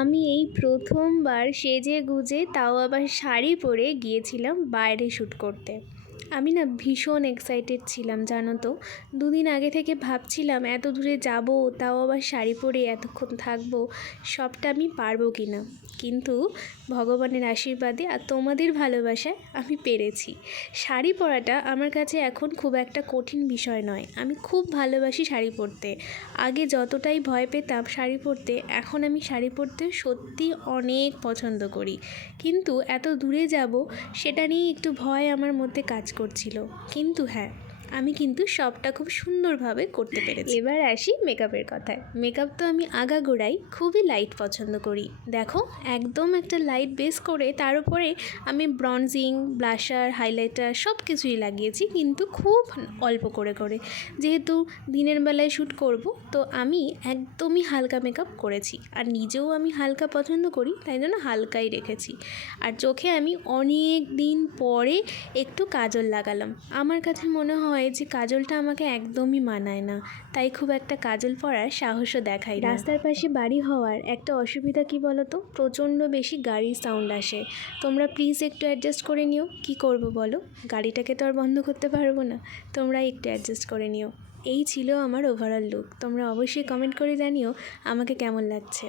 আমি এই প্রথমবার সেজে গুজে তাও আবার শাড়ি পরে গিয়েছিলাম বাইরে শ্যুট করতে। আমি না ভীষণ এক্সাইটেড ছিলাম জানো তো। দুদিন আগে থেকে ভাবছিলাম এত দূরে যাব, তাও আবার শাড়ি পরে এতক্ষণ থাকবো, সবটা আমি পারবো কি না। কিন্তু ভগবানের আশীর্বাদে আর তোমাদের ভালোবাসায় আমি পেরেছি। শাড়ি পরাটা আমার কাছে এখন খুব একটা কঠিন বিষয় নয়। আমি খুব ভালোবাসি শাড়ি পরতে। আগে যতটাই ভয় পেতাম শাড়ি পরতে, এখন আমি শাড়ি পরতে সত্যি অনেক পছন্দ করি। কিন্তু এত দূরে যাব সেটা নিয়ে একটু ভয় আমার মধ্যে কাজ করছিল। কিন্তু হ্যাঁ, আমি কিন্তু সবটা খুব সুন্দরভাবে করতে পেরেছি। এবার আসি মেকআপের কথায়। মেকআপ তো আমি আগাগোড়াই খুবই লাইট পছন্দ করি। দেখো, একদম একটা লাইট বেস করে তার উপরে আমি ব্রনজিং, ব্লাশার, হাইলাইটার সব কিছুই লাগিয়েছি, কিন্তু খুব অল্প করে করে। যেহেতু দিনের বেলায় শ্যুট করব, তো আমি একদমই হালকা মেকআপ করেছি। আর নিজেও আমি হালকা পছন্দ করি, তাই জন্য হালকাই রেখেছি। আর চোখে আমি অনেক দিন পরে একটু কাজল লাগালাম। আমার কাছে মনে হয় যে কাজলটা আমাকে একদমই মানায় না, তাই খুব একটা কাজল পরার সাহসও দেখাই না। রাস্তার পাশে বাড়ি হওয়ার একটা অসুবিধা কি বলো তো, প্রচণ্ড বেশি গাড়ির সাউন্ড আসে। তোমরা প্লিজ একটু অ্যাডজাস্ট করে নিও। কি করব বলো, গাড়িটাকে তো আর বন্ধ করতে পারবো না, তোমরা একটু অ্যাডজাস্ট করে নিও। এই ছিল আমার ওভারঅল লুক। তোমরা অবশ্যই কমেন্ট করে জানিও আমাকে কেমন লাগছে।